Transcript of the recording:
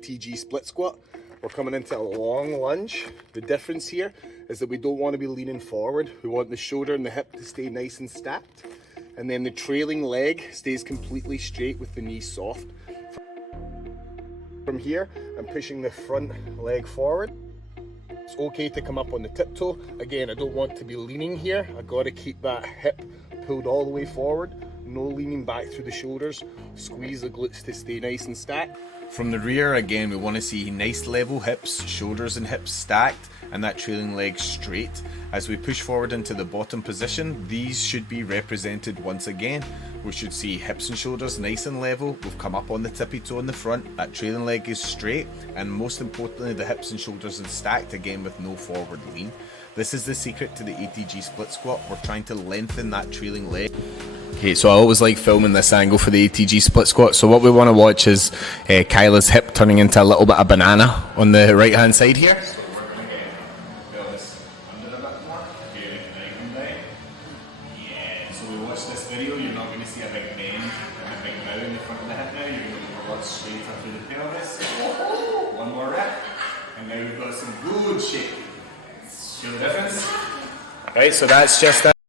ATG Split Squat. We're coming into a long lunge. The difference here is that we don't want to be leaning forward. We want the shoulder and the hip to stay nice and stacked. And then the trailing leg stays completely straight with the knee soft. From here, I'm pushing the front leg forward. It's okay to come up on the tiptoe. Again, I don't want to be leaning here. I got to keep that hip pulled all the way forward. No leaning back through the shoulders. Squeeze the glutes to stay nice and stacked. From the rear, again, we want to see nice level hips, shoulders and hips stacked, and that trailing leg straight. As we push forward into the bottom position, these should be represented once again. We should see hips and shoulders nice and level. We've come up on the tippy toe in the front, that trailing leg is straight, and most importantly, the hips and shoulders are stacked, again with no forward lean. This is the secret to the ATG split squat. We're trying to lengthen that trailing leg. Okay, so I always like filming this angle for the ATG split squat. So what we want to watch is Kyla's hip turning into a little bit of banana on the right hand side here. So we're going to get Pelvis under a bit more. Okay, then come down. Yeah, so we watch this video, you're not going to see a big bend and a big bow in the front of the hip now. You're going to go straight up through the pelvis. One more rep. And now we've got some good shape. Feel the difference? Right, so that's just that.